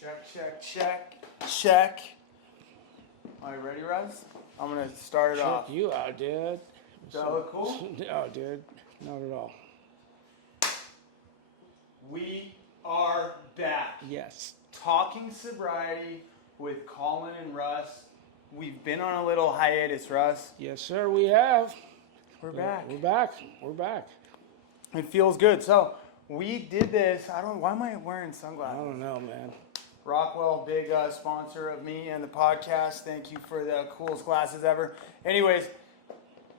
Check. Are you ready, Russ? I'm going to start it off. Check you out, dude. Does that look cool? No, dude. Not at all. We are back. Yes. Talking sobriety with Colin and Russ. We've been on a little hiatus, Russ. Yes, sir, we have. We're back. We're back. It feels good. So we did this. Why am I wearing sunglasses? I don't know, man. Rockwell, big sponsor of me and the podcast. Thank you for the coolest glasses ever. Anyways,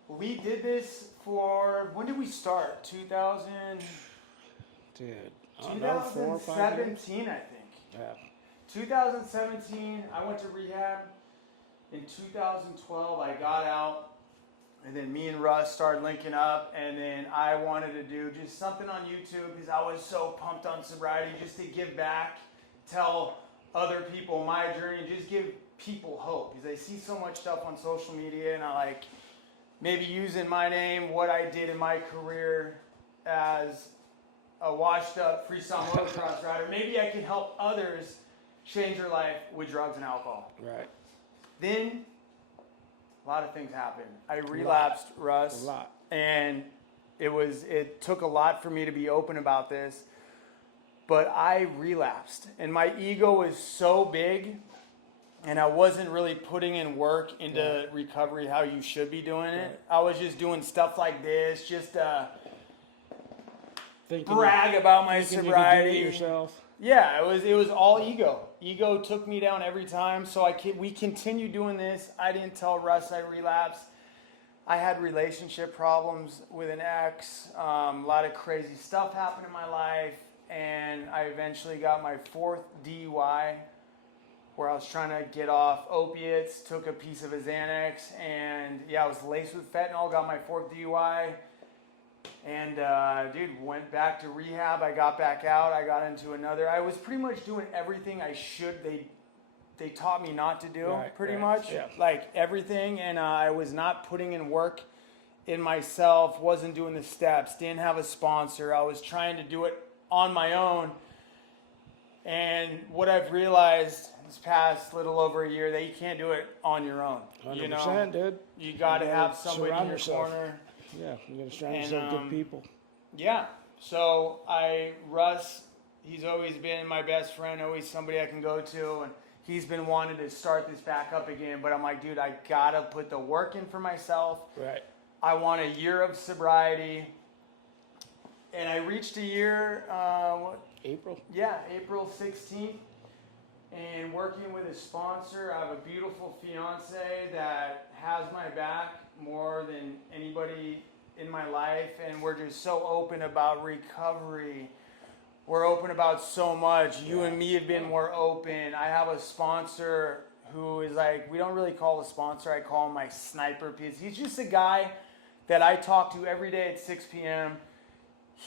we did this for, when did we start? 2000? Dude, I don't know, 4 or 5 years? 2017, I think. Yeah. 2017, I went to rehab. In 2012, I got out. And then me and Russ started linking up. And then I wanted to do just something on YouTube because I was so pumped on sobriety just to give back. Tell other people my journey, just give people hope, because I see so much stuff on social media, and I like maybe using my name, what I did in my career as a washed up freestyle motocross rider. Maybe I can help others change their life with drugs and alcohol. Right. Then a lot of things happened. I relapsed, Russ. A lot. And it took a lot for me to be open about this. But I relapsed, and my ego was so big, and I wasn't really putting in work into recovery how you should be doing it. I was just doing stuff like this, just brag about my sobriety. You could do it yourself. Yeah, it was all ego. Ego took me down every time, so we continued doing this. I didn't tell Russ I relapsed. I had relationship problems with an ex. A lot of crazy stuff happened in my life. And I eventually got my 4th DUI, where I was trying to get off opiates, took a piece of a Xanax, and I was laced with fentanyl, got my 4th DUI, and went back to rehab. I got back out, I got into another. I was pretty much doing everything I should. They taught me not to do, pretty much, like everything, and I was not putting in work in myself, wasn't doing the steps, didn't have a sponsor. I was trying to do it on my own. And what I've realized this past little over a year, that you can't do it on your own. 100%, dude. You got to have somebody in your corner. Yeah, you got to surround yourself with good people. Yeah. So Russ, he's always been my best friend, always somebody I can go to, and he's been wanting to start this back up again. But I'm like, dude, I got to put the work in for myself. Right. I want a year of sobriety. And I reached a year, April? Yeah, April 16th. And working with a sponsor, I have a beautiful fiance that has my back more than anybody in my life. And we're just so open about recovery. We're open about so much. You and me have been more open. I have a sponsor who is like, we don't really call a sponsor, I call him my sniper, because he's just a guy that I talk to every day at 6 p.m.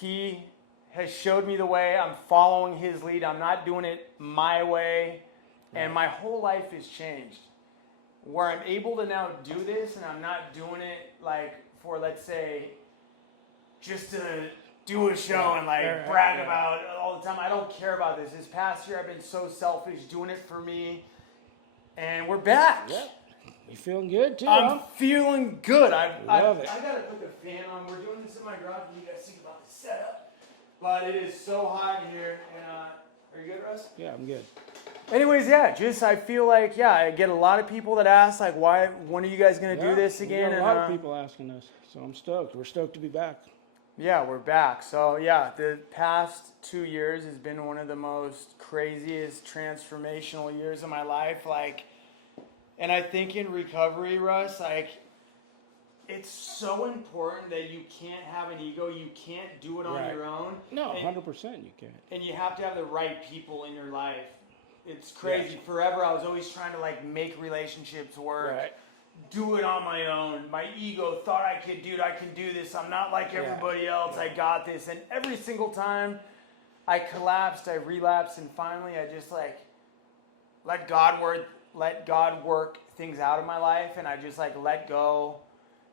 He has showed me the way. I'm following his lead. I'm not doing it my way. And my whole life has changed. Where I'm able to now do this, and I'm not doing it like for, let's say, just to do a show and like brag about it all the time. I don't care about this. This past year I've been so selfish doing it for me. And we're back. Yep. You feeling good too? I'm feeling good. Love it. I gotta put the fan on. We're doing this in my garage. You guys think about the setup, but it is so hot in here. And are you good, Russ? Yeah, I'm good. Anyways, I feel like I get a lot of people that ask like, when are you guys gonna do this again? We got a lot of people asking us, so I'm stoked. We're stoked to be back. Yeah, we're back. So the past 2 years has been one of the most craziest transformational years of my life. And I think in recovery, Russ, it's so important that you can't have an ego. You can't do it on your own. No, 100% you can't. And you have to have the right people in your life. It's crazy. Yes. Forever, I was always trying to make relationships work. Right. Do it on my own. My ego thought I could do this. I'm not like everybody else. I got this. And every single time I collapsed, I relapsed, and finally I just let God work things out of my life, and I just let go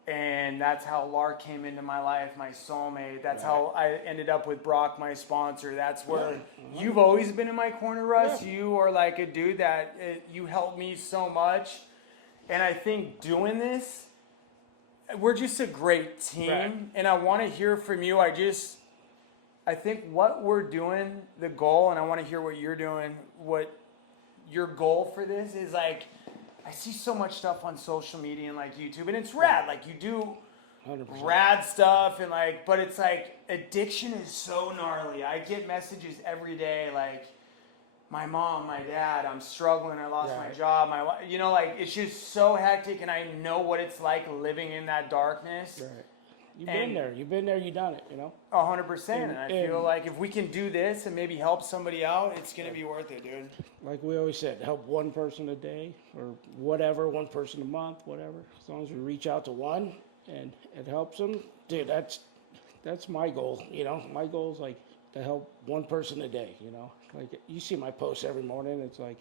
And that's how Lark came into my life, my soulmate. That's Right. how I ended up with Brock, my sponsor. That's where you've always been in my corner, Russ. Yeah. You are like a dude that you helped me so much. And I think doing this, we're just a great team. Right. And I want to hear from you. I think what we're doing, the goal, and I want to hear what you're doing, what your goal for this is like, I see so much stuff on social media and like YouTube, and it's rad. Like you do 100%. rad stuff, and like, but it's like addiction is so gnarly. I get messages every day, like my mom, my dad, I'm struggling. I lost my Right. job. Like it's just so hectic, and I know what it's like living in that darkness. Right. You've been there. You've been there. You've done it. 100%. And I feel and- like if we can do this and maybe help somebody out, it's gonna be worth it, dude. Like we always said, help one person a day or whatever, one person a month, whatever. As long as we reach out to one and it helps them, dude, that's my goal. My goal is like to help one person a day. Like you see my posts every morning. It's like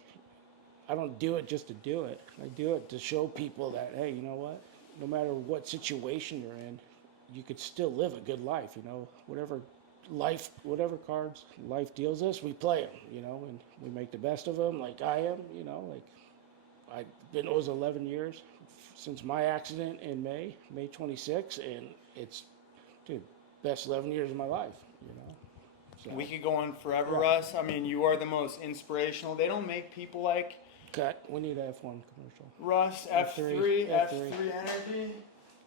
I don't do it just to do it. I do it to show people that, hey, you know what? No matter what situation you're in, you could still live a good life. Whatever cards life deals us, we play them, and we make the best of them. Like I am, it was 11 years since my accident in May 26, and it's, dude, best 11 years of my life, So, We could go on forever, Yeah. Russ. I mean, you are the most inspirational. They don't make people like cut. We need a F1 commercial. Russ, F3, F3 Energy.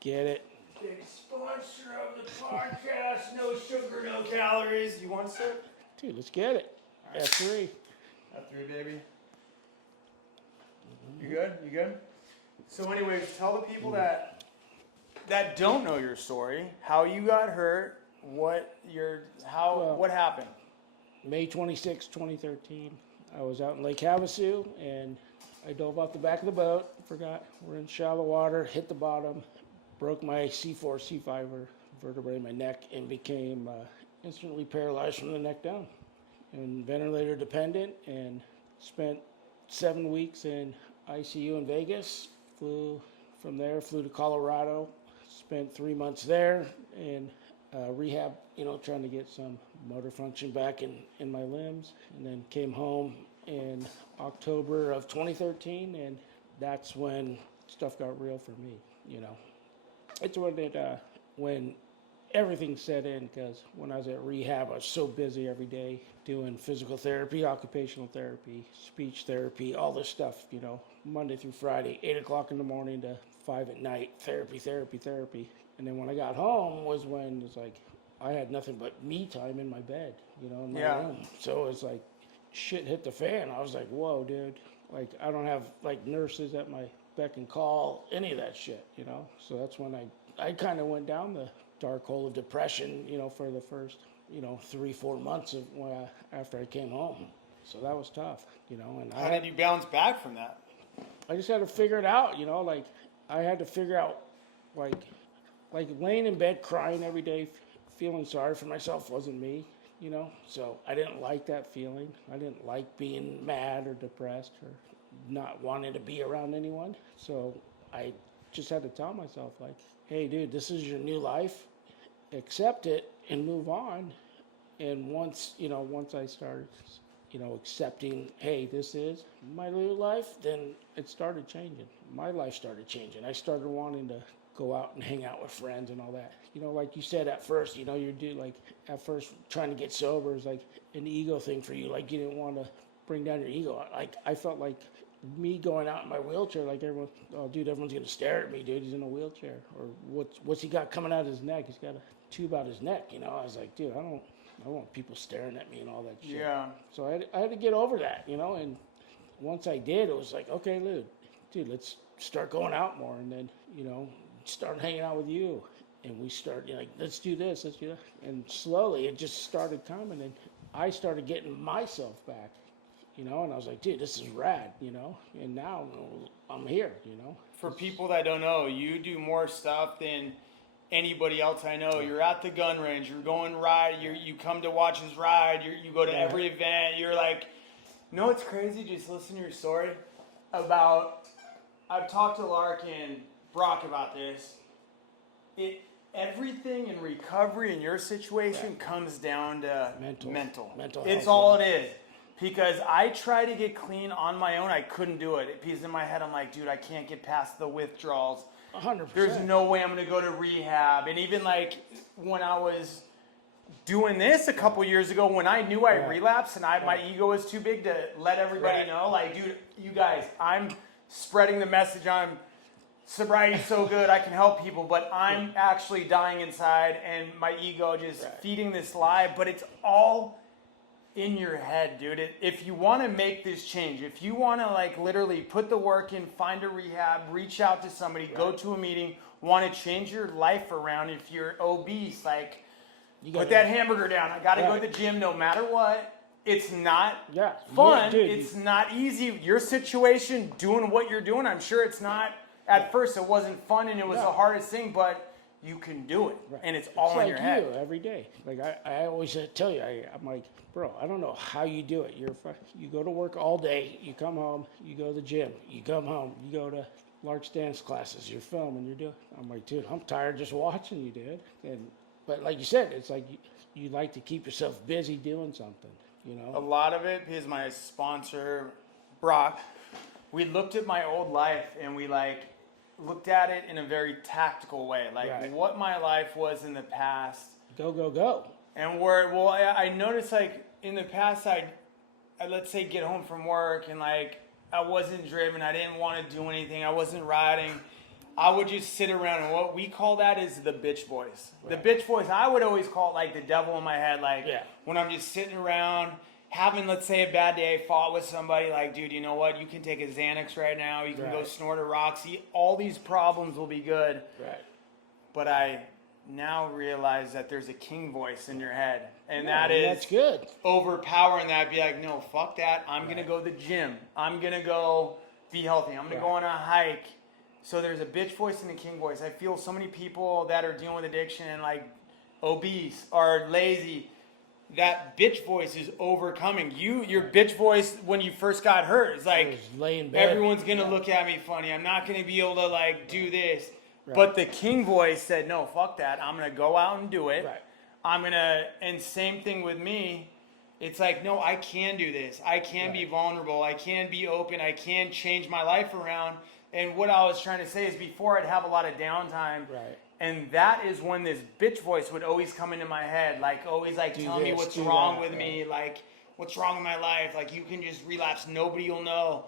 Get it? Big sponsor of the podcast. No sugar, no calories. You want some? Dude, let's get it. F3. F3, baby. You good? You good? So anyways, tell the people that don't know your story, how you got hurt, what happened. May 26, 2013, I was out in Lake Havasu, and I dove off the back of the boat, forgot we're in shallow water, hit the bottom, broke my C4, C5 vertebrae in my neck, and became instantly paralyzed from the neck down, and ventilator dependent, and spent 7 weeks in ICU in Vegas, flew to Colorado, spent 3 months there, and rehab, trying to get some motor function back in my limbs, and then came home in October of 2013, and that's when stuff got real for me. It's when everything set in, because when I was at rehab, I was so busy every day doing physical therapy, occupational therapy, speech therapy, all this stuff, Monday through Friday, 8 o'clock in the morning to 5 at night, therapy. And then when I got home was when it's like I had nothing but me time in my bed, in my room. So it's like shit hit the fan. I was like, whoa, dude. Like I don't have like nurses at my beck and call, any of that shit, So that's when I kind of went down the dark hole of depression, for the first, 3-4 months after I came home. So that was tough, and How did you bounce back from that? I just had to figure it out, like I had to figure out like laying in bed crying every day, feeling sorry for myself wasn't me, so I didn't like that feeling. I didn't like being mad or depressed or not wanting to be around anyone. So I just had to tell myself like, hey dude, this is your new life, accept it and move on. And once I started, accepting, hey, this is my new life, then it started changing. My life started changing. I started wanting to go out and hang out with friends and all that. Like you said at first, at first trying to get sober is like an ego thing for you. Like you didn't want to bring down your ego. Like I felt like me going out in my wheelchair, like everyone, oh dude, everyone's gonna stare at me, dude. He's in a wheelchair, or what's he got coming out of his neck? He's got a tube out his neck. I was like, dude, I don't want people staring at me and all that shit. Yeah. So I had to get over that, and once I did, it was like, okay, dude, let's start going out more, and then start hanging out with you, and we started like, let's do this, and slowly it just started coming, and I started getting myself back, and I was like, dude, this is rad, and now I'm here, For people that don't know, you do more stuff than anybody else I know. You're at the gun range, you're going ride, you come to watch us ride, you go to every event, you're like, it's crazy, just listen to your story about, I've talked to Lark and Brock about this. everything in recovery in your situation comes down to mental. It's health, all it is. Because I tried to get clean on my own, I couldn't do it. Because in my head, I'm like, dude, I can't get past the withdrawals. 100%. There's no way I'm going to go to rehab. And even like when I was doing this a couple years ago, when I knew I relapsed and my ego was too big to let everybody know, like, dude, you guys, I'm spreading the message on sobriety's so good, I can help people, but I'm actually dying inside and my ego just feeding this lie. But it's all in your head, dude. If you want to make this change, if you want to like literally put the work in, find a rehab, reach out to somebody, go to a meeting, want to change your life around. If you're obese, like put that hamburger down. I got to go to the gym no matter what. It's not fun. It's not easy. Your situation, doing what you're doing, I'm sure it's not. At first, it wasn't fun and it was the hardest thing, but you can do it, and it's all in your head. You every day. Like I always tell you, I'm like, bro, I don't know how you do it. You go to work all day, you come home, you go to the gym, you come home, you go to large dance classes, you're filming, you're doing. I'm like, dude, I'm tired just watching you, dude. But like you said, it's like you like to keep yourself busy doing something, you know. A lot of it is my sponsor, Brock. We looked at my old life and we looked at it in a very tactical way, what my life was in the past. Go. And I noticed like in the past, I'd let's say get home from work and like I wasn't driven, I didn't want to do anything, I wasn't riding. I would just sit around, and what we call that is the bitch voice. The bitch voice, I would always call it like the devil in my head, when I'm just sitting around having, let's say, a bad day, fought with somebody, like, dude, you know what? You can take a Xanax right now. You can go snort a Roxy. All these problems will be good. Right. But I now realize that there's a king voice in your head. And that's good. Overpowering that. Be like, no, fuck that. I'm going to go to the gym. I'm going to go be healthy. I'm going to go on a hike. So there's a bitch voice and a king voice. I feel so many people that are dealing with addiction and like obese or lazy, that bitch voice is overcoming you. Your bitch voice when you first got hurt is like, everyone's gonna look at me funny. I'm not gonna be able to like do this. But the king voice said, no, fuck that. I'm gonna go out and do it. And same thing with me. It's like, no, I can do this. I can be vulnerable. I can be open. I can change my life around. And what I was trying to say is before I'd have a lot of downtime. And that is when this bitch voice would always come into my head, like always like telling me what's wrong with me, like what's wrong with my life, like you can just relapse, nobody will know.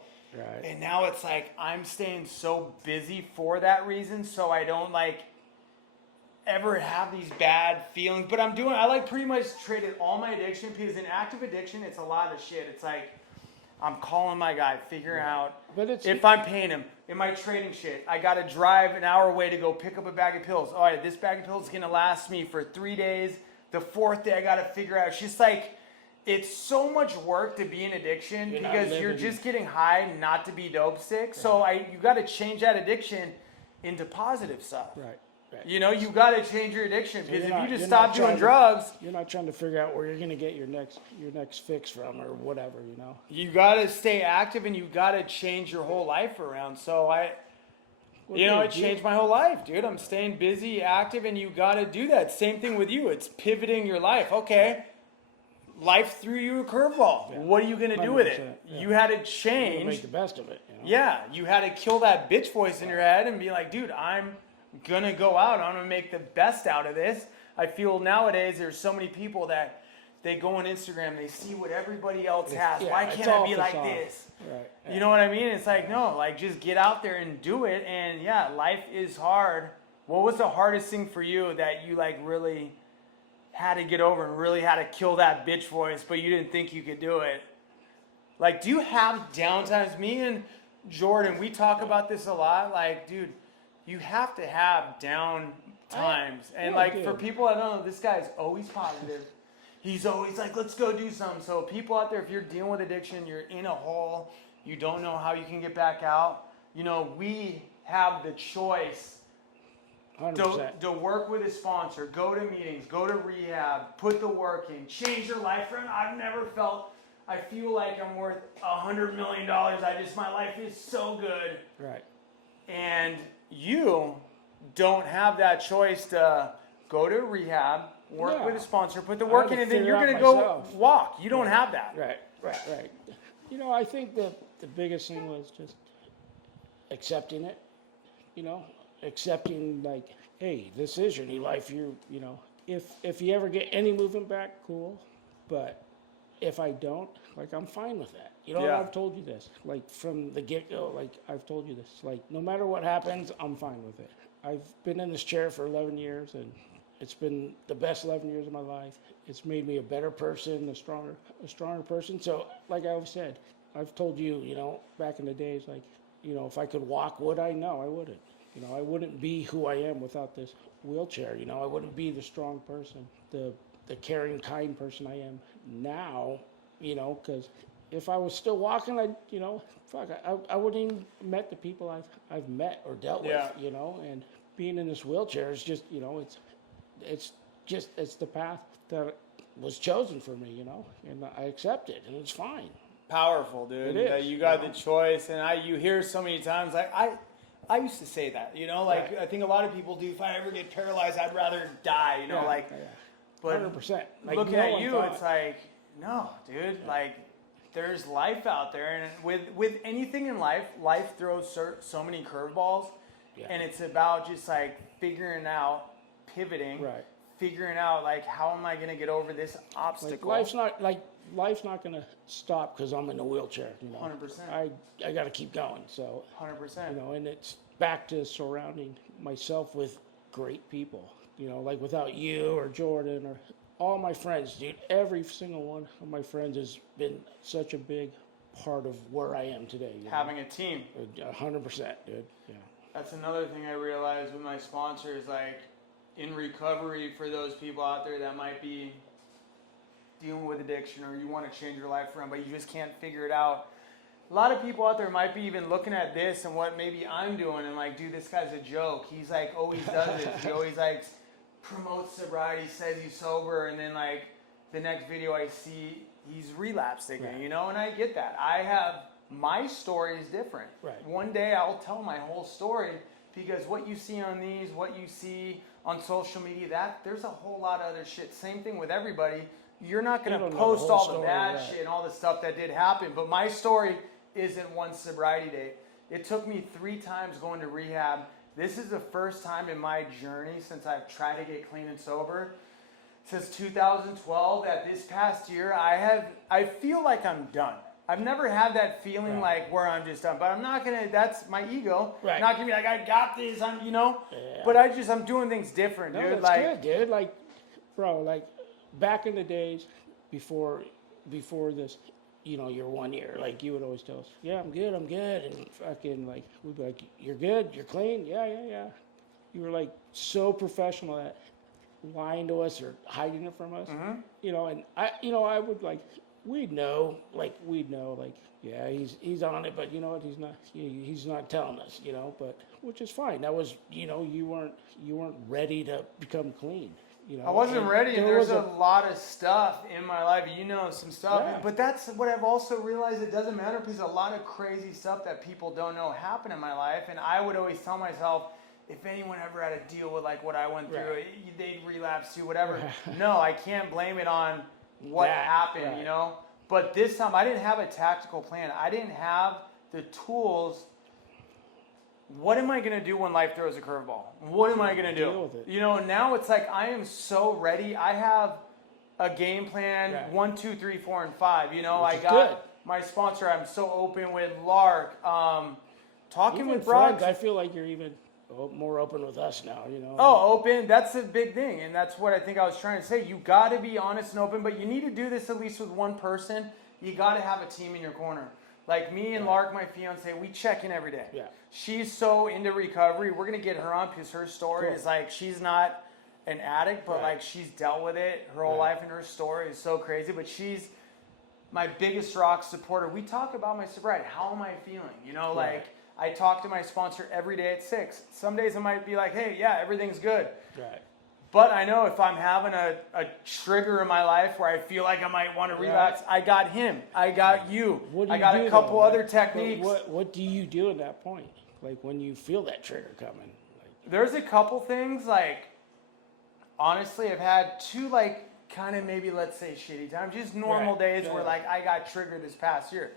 And now it's like I'm staying so busy for that reason, so I don't like ever have these bad feelings. But I like pretty much traded all my addiction, because in active addiction, it's a lot of shit. It's like I'm calling my guy, figuring out if I'm paying him. Am I trading shit? I got to drive an hour away to go pick up a bag of pills. All right, this bag of pills is going to last me for 3 days. The fourth day, I got to figure out. It's just like, it's so much work to be in addiction because you're just getting high not to be dope sick. So you got to change that addiction into positive stuff. You know, you got to change your addiction, because if you just stop doing drugs, you're not trying to figure out where you're going to get your next fix from or whatever, you know. You got to stay active and you got to change your whole life around. So it changed my whole life, dude. I'm staying busy, active, and you got to do that. Same thing with you. It's pivoting your life. Okay. Life threw you a curveball. What are you going to do with it? You had to change. You make the best of it. You know? Yeah. You had to kill that bitch voice in your head and be like, dude, I'm gonna go out. I'm gonna make the best out of this. I feel nowadays there's so many people that they go on Instagram, they see what everybody else has. Why can't I be like this? You know what I mean? It's like, no, like just get out there and do it. And yeah, life is hard. What was the hardest thing for you that you like really had to get over and really had to kill that bitch voice, but you didn't think you could do it? Like, do you have downtimes? Me and Jordan, we talk about this a lot. Like, dude, you have to have down times. And for people that don't know, this guy's always positive. He's always like, let's go do something. So people out there, if you're dealing with addiction, you're in a hole, you don't know how you can get back out, you know, we have the choice to work with a sponsor, go to meetings, go to rehab, put the work in, change your life around. I feel like I'm worth $100 million. My life is so good. And you don't have that choice to go to rehab, work No. with a sponsor, put the I work had in, to and then figure you're out going to go myself. walk. You don't have that. Right. You know, I think the biggest thing was just accepting it. You know, accepting like, hey, this is your new life. You know, if you ever get any movement back, cool. But if I don't, like, I'm fine with that. You know, Yeah. I've told you this, like, from the get-go, like, I've told you this. Like, no matter what happens, I'm fine with it. I've been in this chair for 11 years, and it's been the best 11 years of my life. It's made me a better person, a stronger person. So, like I've said, I've told you, you know, back in the days, like, you know, if I could walk, would I? No, I wouldn't. You know, I wouldn't be who I am without this wheelchair. You know, I wouldn't be the strong person, the caring, kind person I am now, you know, because if I was still walking, you know, I wouldn't even met the people I've met or dealt with, you know, and being in this wheelchair is just, you know, it's the path that was chosen for me, you know, and I accept it, and it's fine. Powerful, dude. It is, That you got you know? the choice, and you hear so many times, like, I used to say that, you know, like, Right. I think a lot of people do. If I ever get paralyzed, I'd rather die, you know, Yeah, like, yeah. but 100%. Like, looking no at one you, thought- it's like, no, dude, like, there's life out there, and with anything in life throws so many curveballs, Yeah. and it's about just like figuring out, pivoting, Right. figuring out like, how am I gonna get over this obstacle? life's not gonna stop because I'm in a wheelchair. You know, 100%. I got to keep going. So 100%. you know, and it's back to surrounding myself with great people. You know, like without you or Jordan or all my friends, dude. Every single one of my friends has been such a big part of where I am today. You Having a team. 100%, dude. Yeah. That's another thing I realized with my sponsors, like in recovery, for those people out there that might be dealing with addiction, or you want to change your life around, but you just can't figure it out. A lot of people out there might be even looking at this and what maybe I'm doing and like, dude, this guy's a joke. He's like always does it. He always like promotes sobriety, says he's sober, and then like the next video I see, he's relapsed again, Right. you know, and I get that. My story is different. Right. One day I'll tell my whole story, because what you see on these, what you see on social media, there's a whole lot of other shit. Same thing with everybody. You're not going You to don't know post the whole all the story, bad right. shit and all the stuff that did happen, but my story isn't one sobriety day. It took me 3 times going to rehab. This is the first time in my journey since I've tried to get clean and sober, since 2012, that this past year I feel like I'm done. I've never had that feeling Right. like where I'm just done, but I'm not gonna. That's my ego. Right. Not gonna be like, I got this. You know. Yeah. But I'm doing things different, No, dude. that's Like, good, dude. Like, bro, like back in the days before this, you know, your 1 year, like you would always tell us, yeah, I'm good, and fucking like we'd be like, you're good, you're clean, yeah. You were like so professional at lying to us or hiding it from us, you know. And I would like, we'd know, like, yeah, he's on it, but you know what, he's not telling us, you know. But which is fine. That was, you know, you weren't ready to become clean. You know, I wasn't and ready, and there there's was a lot of stuff in my life. You know, some stuff. Yeah. But that's what I've also realized. It doesn't matter, because a lot of crazy stuff that people don't know happened in my life. And I would always tell myself, if anyone ever had to deal with like what I went through, Right. they'd relapse too, whatever. No, I can't blame it on what That, happened, right. you know? But this time I didn't have a tactical plan. I didn't have the tools. What am I going to do when life throws a curveball? What am I going to do? Deal with it. You know, now it's like I am so ready. I have a game plan, Right. 1, 2, 3, 4, and 5. You know, Which I is got good. my sponsor. I'm so open with Lark. Talking Even with Brock. friends, I feel like you're even more open with us now, you know. Oh, open. That's a big thing. And that's what I think I was trying to say. You got to be honest and open, but you need to do this at least with one person. You got to have a team in your corner. Like me and Lark, my fiance, we check in every day. Yeah. She's so into recovery. We're going to get her on, because her story Cool. is like, she's not an addict, but Right. like she's dealt with it her whole Right. life, and her story is so crazy. But she's my biggest rock supporter. We talk about my sobriety. How am I feeling? You know, Right. like I talk to my sponsor every day at 6. Some days I might be like, hey, yeah, everything's good. Right. But I know if I'm having a trigger in my life where I feel like I might want to relapse, I got him. I got you. What do I you got do, a couple though? other Like, techniques. What do you do at that point? Like when you feel that trigger coming? Like, There's a couple things, like, honestly, I've had two, like, kind of maybe, let's say, shitty times. Just normal days where, like, I got triggered this past year.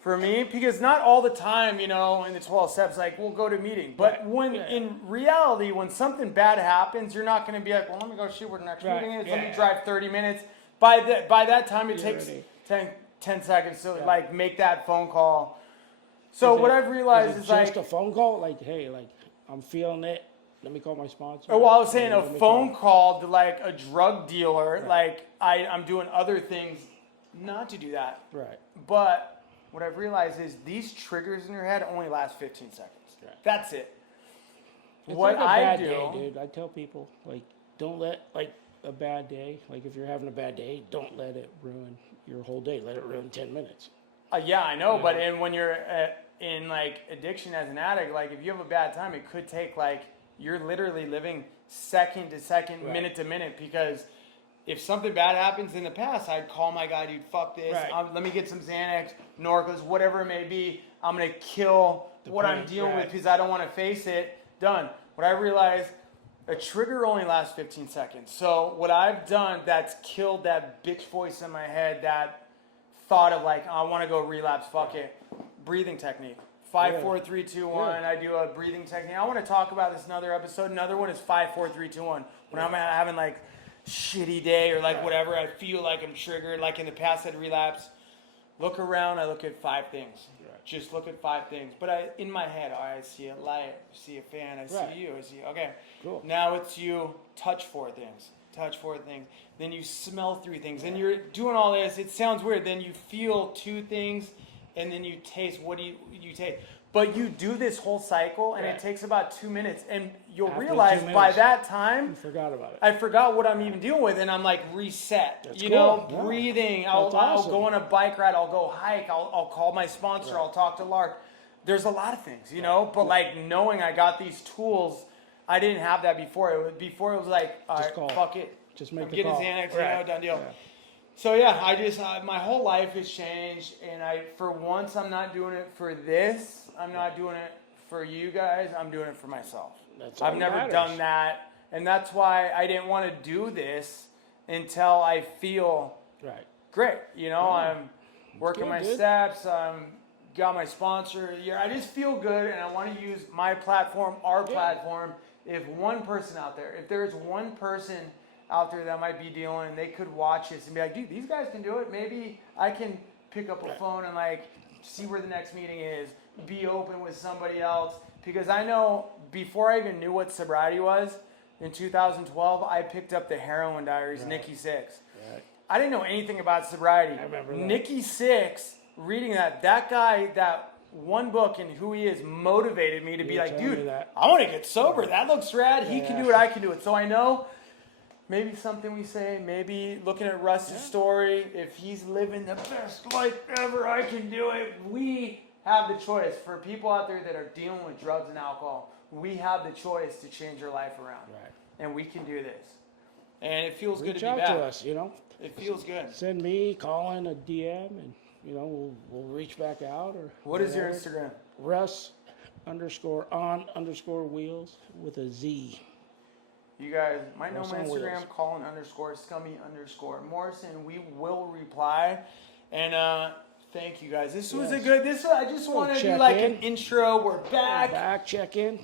For me, because not all the time, in the 12 steps, like, we'll go to meeting. But in reality, when something bad happens, you're not going to be like, well, let me go see where the next meeting is. Let me drive 30 minutes. By that time, it takes 10 seconds to, like, make that phone call. So what I've realized is, like... just a phone call? Like, hey, like, I'm feeling it. Let me call my sponsor. Well, I was saying a phone call to, like, a drug dealer. Like, I'm doing other things not to do that. Right. But... what I've realized is these triggers in your head only last 15 seconds. Right. That's it. It's what like a I bad do, day, dude. I tell people, like, don't let, like, a bad day, like, if you're having a bad day, don't let it ruin your whole day. Let it ruin 10 minutes. Yeah, I know, but when you're in, like, addiction as an addict, like, if you have a bad time, it could take, like, you're literally living second to second, minute to minute, because if something bad happens in the past, I'd call my guy, dude, fuck this. Right. Let me get some Xanax, Norcos, whatever it may be. I'm going to kill what I'm dealing with because I don't want to face it. Done. What I realized, a trigger only lasts 15 seconds. So what I've done that's killed that bitch voice in my head, that thought of, like, I want to go relapse, fuck it. Breathing technique. 5, 4, 3, 2, 1. I do a breathing technique. I want to talk about this in another episode. Another one is 5, 4, 3, 2, 1. When I'm having, like, shitty day or, like, whatever, I feel like I'm triggered. Like in the past, I'd relapse. Look around, I look at 5 things. Just look at 5 things. But in my head, I see a light, I see a fan, I see you, I see, okay. Cool. Now it's you, touch 4 things. Touch 4 things. Then you smell 3 things. And you're doing all this. It sounds weird. Then you feel 2 things, and then you taste. What do you taste? But you do this whole cycle, and it takes about 2 minutes. And you'll realize by that time, you forgot about it. I forgot what I'm even dealing with, and I'm like reset. That's breathing. I'll go on a bike ride. I'll go hike. I'll call my sponsor. I'll talk to Lark. There's a lot of things, But like knowing I got these tools, I didn't have that before. Before it was like, all right, fuck it. Just make I'm the getting call. Xanax, done deal. Yeah. So yeah, I just my whole life has changed, and for once I'm not doing it for this. I'm not doing it for you guys. I'm doing it for myself. I've never done that, and that's why I didn't want to do this until I feel great. I'm working my steps. Got my sponsor. Yeah, I just feel good, and I want to use my platform, our platform. If one person out there, if there's one person out there that might be dealing, they could watch this and be like, dude, these guys can do it. Maybe I can pick up a phone and, like, see where the next meeting is, be open with somebody else. Because I know before I even knew what sobriety was, in 2012, I picked up the Heroin Diaries, Nikki Sixx. I didn't know anything about sobriety. I remember that. Nikki Sixx, reading that guy, that one book and who he is motivated me to be like, dude, I want to get sober. That looks rad. He can do it. I can do it. So I know maybe something we say, maybe looking at Russ's story, if he's living the best life ever, I can do it. We have the choice. For people out there that are dealing with drugs and alcohol, we have the choice to change your life around. And we can do this. And it feels good to be back. Reach out to us, It feels good. Send me, Colin, a DM, and, we'll reach back out. Or what is your Instagram? Russ _on_wheels with a Z. You guys might know my Instagram, Colin _Scummy _ Morrison. We will reply. And thank you guys. This was a good, I just wanted to do like an intro. We're back. Check in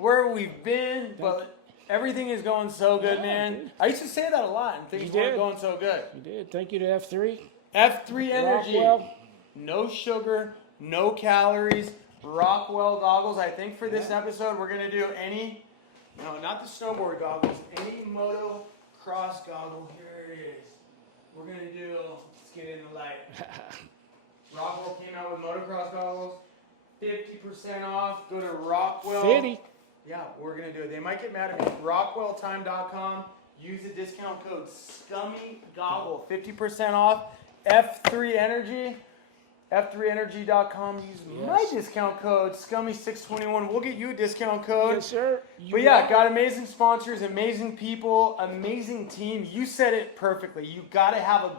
where we've been. But everything is going so good, man. Dude. I used to say that a lot, and things weren't going so good. You did. Thank you to F3. F3 Energy. Rockwell. No sugar, no calories. Rockwell goggles. I think for this episode, we're going to do no, not the snowboard goggles. Any motocross goggle. Here it is. We're going to do, let's get in the light. Rockwell came out with motocross goggles. 50% off. Go to Rockwell. 50. Yeah, we're going to do it. They might get mad at me. RockwellTime.com. Use the discount code Scummy Goggle. 50% off. F3 Energy. F3energy.com. Use my discount code Scummy621. We'll get you a discount code. Yes, sir. Got amazing sponsors, amazing people, amazing team. You said it perfectly. You got to have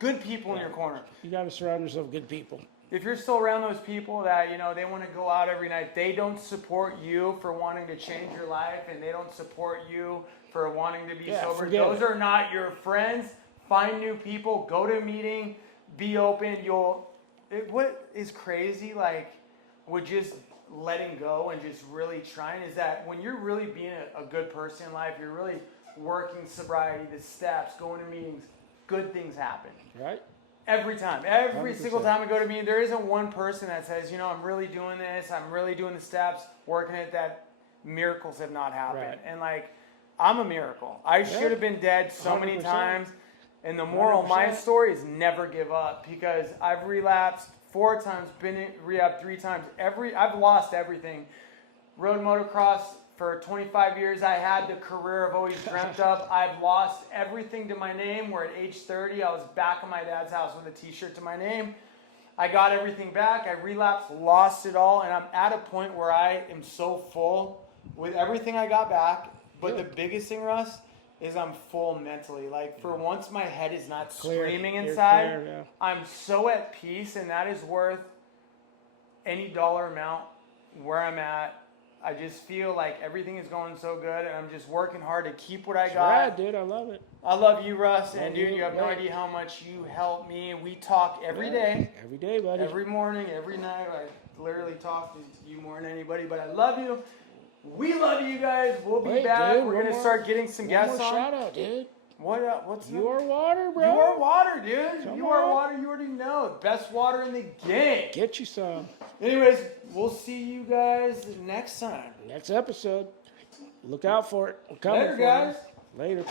good people in your corner. You got to surround yourself with good people. if you're still around those people that, you know, they want to go out every night, they don't support you for wanting to change your life, and they don't support you for wanting to be sober. Those are not your friends. Find new people. Go to a meeting. Be open. What is crazy, like, with just letting go and just really trying, is that when you're really being a good person in life, you're really working sobriety, the steps, going to meetings, good things happen. Right. Every time. Every 100%. single time I go to a meeting, there isn't one person that says, you know, I'm really doing this, I'm really doing the steps, working it, that miracles have not happened. Right. And, like, I'm a miracle. I should have been dead so many 100%. times. And the moral of my 100%. story is never give up, because I've relapsed 4 times, been in rehab 3 times. I've lost everything. Rode motocross for 25 years. I had the career I've always dreamt of. I've lost everything to my name, where at age 30, I was back at my dad's house with a t-shirt to my name. I got everything back. I relapsed, lost it all, and I'm at a point where I am so full with everything I got back. But the biggest thing, Russ, is I'm full mentally. Like, for once my head is not screaming inside, clear, I'm so at peace, and that is worth any dollar amount where I'm at. I just feel like everything is going so good, and I'm just working hard to keep what I got. Right, dude, I love it. I love you, Russ, and Love dude, you, you have no right. idea how much you help me. We talk every day. Every day, buddy. Every morning, every night. I literally talk to you more than anybody, but I love you. We love you guys. We'll be Wait, back. dude, We're one going to more- start getting some One guests more on. shout out, dude. What's You are water, bro. You are water, dude. Come You are on. water. You already know. Best water in the game. Get you some. Anyways, we'll see you guys next time. Next episode. Look out for it. We're coming Later, for you. guys. Later.